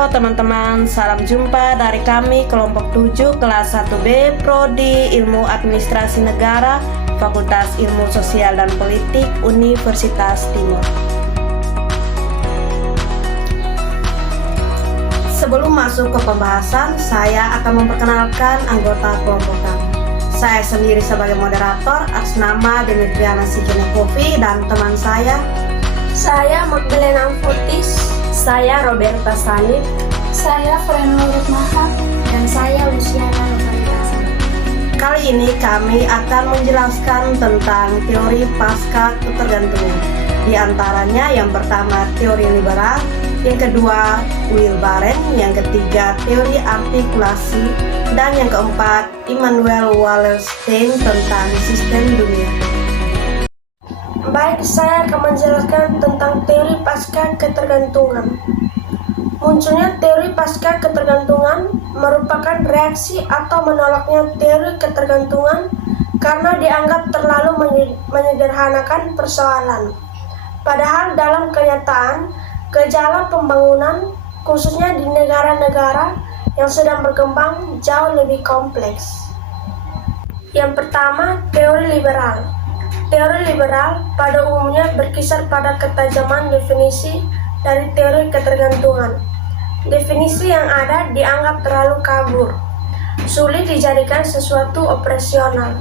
Halo teman-teman, salam jumpa dari kami kelompok 7 kelas 1B Prodi Ilmu Administrasi Negara Fakultas Ilmu Sosial dan Politik Universitas Timur. Sebelum masuk ke pembahasan, saya akan memperkenalkan anggota kelompok kami. Saya sendiri sebagai moderator atas nama Demetriana Sijenekovi dan teman saya Magdalena Amfortis. Saya Roberta Sanit. Saya Frenul Rutmaha. Dan saya Luciana Novanitasa. Kali ini kami akan menjelaskan tentang teori pasca ketergantungan. Di antaranya yang pertama teori liberal, yang kedua Wilbaren, yang ketiga teori artikulasi, dan yang keempat Immanuel Wallerstein tentang sistem dunia. Baik, saya akan menjelaskan tentang teori pasca ketergantungan. Munculnya teori pasca ketergantungan merupakan reaksi atau menolaknya teori ketergantungan karena dianggap terlalu menyederhanakan persoalan. Padahal dalam kenyataan, gejala pembangunan, khususnya di negara-negara yang sedang berkembang, jauh lebih kompleks. Yang pertama, teori liberal. Teori liberal pada umumnya berkisar pada ketajaman definisi dari teori ketergantungan. Definisi yang ada dianggap terlalu kabur, sulit dijadikan sesuatu operasional.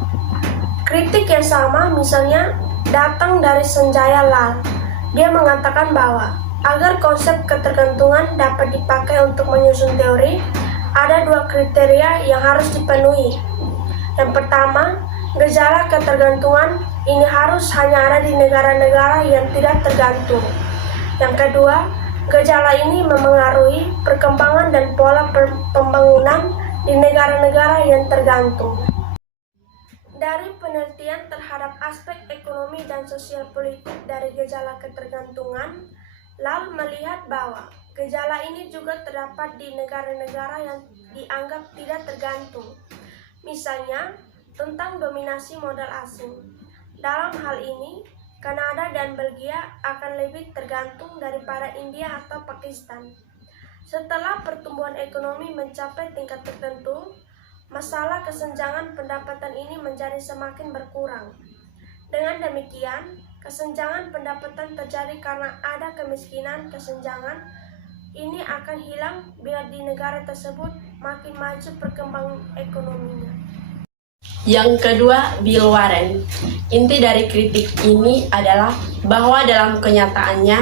Kritik yang sama misalnya datang dari Sanjaya Lal. Dia mengatakan bahwa agar konsep ketergantungan dapat dipakai untuk menyusun teori, ada dua kriteria yang harus dipenuhi. Yang pertama, gejala ketergantungan ini harus hanya ada di negara-negara yang tidak tergantung. Yang kedua, gejala ini memengaruhi perkembangan dan pola pembangunan di negara-negara yang tergantung. Dari penelitian terhadap aspek ekonomi dan sosial politik dari gejala ketergantungan, Lal melihat bahwa gejala ini juga terdapat di negara-negara yang dianggap tidak tergantung. Misalnya, tentang dominasi modal asing. Dalam hal ini, Kanada dan Belgia akan lebih tergantung daripada India atau Pakistan. Setelah pertumbuhan ekonomi mencapai tingkat tertentu, masalah kesenjangan pendapatan ini menjadi semakin berkurang. Dengan demikian, kesenjangan pendapatan terjadi karena ada kemiskinan. Kesenjangan ini akan hilang bila di negara tersebut makin maju perkembangan ekonominya. Yang kedua, Bill Warren. Inti dari kritik ini adalah bahwa dalam kenyataannya,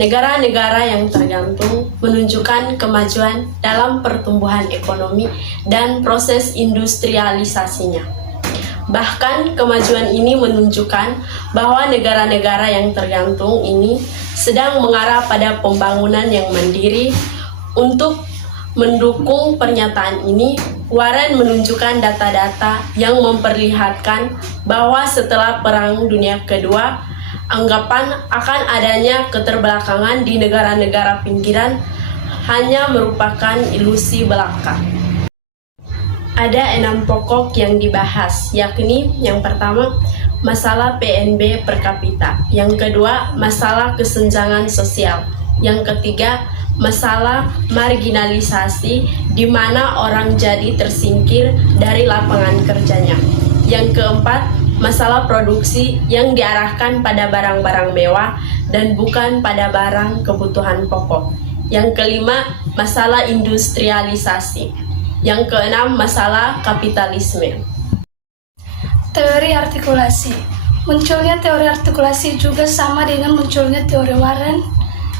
negara-negara yang tergantung menunjukkan kemajuan dalam pertumbuhan ekonomi dan proses industrialisasinya. Bahkan kemajuan ini menunjukkan bahwa negara-negara yang tergantung ini sedang mengarah pada pembangunan yang mandiri. Untuk mendukung pernyataan ini, Warren menunjukkan data-data yang memperlihatkan bahwa setelah Perang Dunia Kedua, anggapan akan adanya keterbelakangan di negara-negara pinggiran hanya merupakan ilusi belaka. Ada 6 pokok yang dibahas, yakni yang pertama, masalah PNB per kapita. Yang kedua, masalah kesenjangan sosial. Yang ketiga, masalah marginalisasi di mana orang jadi tersingkir dari lapangan kerjanya. Yang keempat, masalah produksi yang diarahkan pada barang-barang mewah dan bukan pada barang kebutuhan pokok. Yang kelima, masalah industrialisasi. Yang keenam, masalah kapitalisme. Teori artikulasi. Munculnya teori artikulasi juga sama dengan munculnya teori Warren,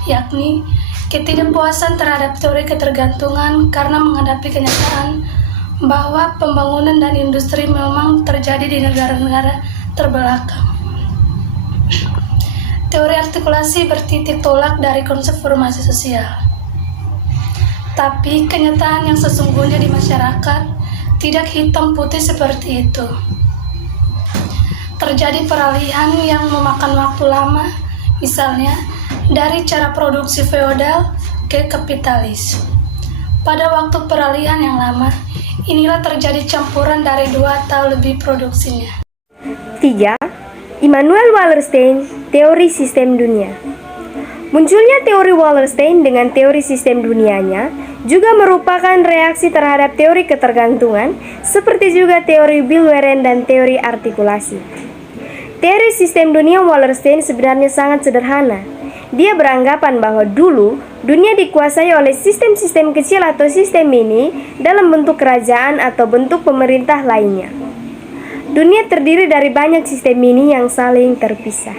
yakni ketidakpuasan terhadap teori ketergantungan karena menghadapi kenyataan bahwa pembangunan dan industri memang terjadi di negara-negara terbelakang. Teori artikulasi bertitik tolak dari konsep formasi sosial. Tapi kenyataan yang sesungguhnya di masyarakat tidak hitam putih seperti itu. Terjadi peralihan yang memakan waktu lama, misalnya dari cara produksi feodal ke kapitalis. Pada waktu peralihan yang lama, inilah terjadi campuran dari 2 atau lebih produksinya. 3. Immanuel Wallerstein, teori sistem dunia. Munculnya teori Wallerstein dengan teori sistem dunianya juga merupakan reaksi terhadap teori ketergantungan, seperti juga teori Billwaren dan teori artikulasi. Teori sistem dunia Wallerstein sebenarnya sangat sederhana. Dia beranggapan bahwa dulu dunia dikuasai oleh sistem-sistem kecil atau sistem mini dalam bentuk kerajaan atau bentuk pemerintah lainnya. Dunia terdiri dari banyak sistem mini yang saling terpisah.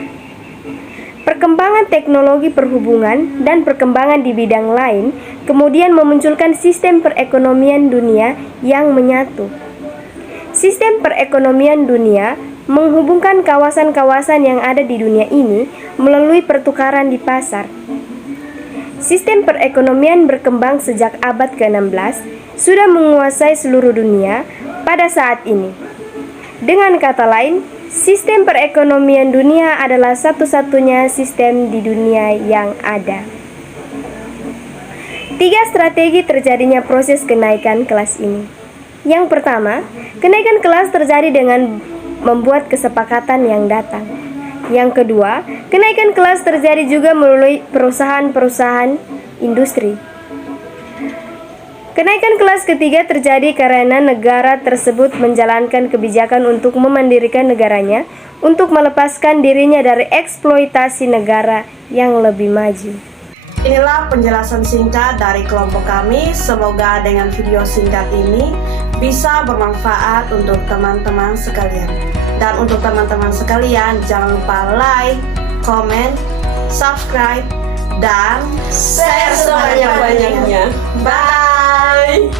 Perkembangan teknologi perhubungan dan perkembangan di bidang lain kemudian memunculkan sistem perekonomian dunia yang menyatu. Sistem perekonomian dunia menghubungkan kawasan-kawasan yang ada di dunia ini melalui pertukaran di pasar. Sistem perekonomian berkembang sejak abad ke-16 sudah menguasai seluruh dunia pada saat ini. Dengan kata lain, sistem perekonomian dunia adalah satu-satunya sistem di dunia yang ada. 3 strategi terjadinya proses kenaikan kelas ini. Yang pertama, kenaikan kelas terjadi dengan membuat kesepakatan yang datang. Yang kedua, kenaikan kelas terjadi juga melalui perusahaan-perusahaan industri. Kenaikan kelas ketiga terjadi karena negara tersebut menjalankan kebijakan untuk memandirikan negaranya untuk melepaskan dirinya dari eksploitasi negara yang lebih maju. Inilah penjelasan singkat dari kelompok kami. Semoga dengan video singkat ini bisa bermanfaat untuk teman-teman sekalian. Dan untuk teman-teman sekalian, jangan lupa like, comment, subscribe, dan share sebanyak-banyaknya. Bye!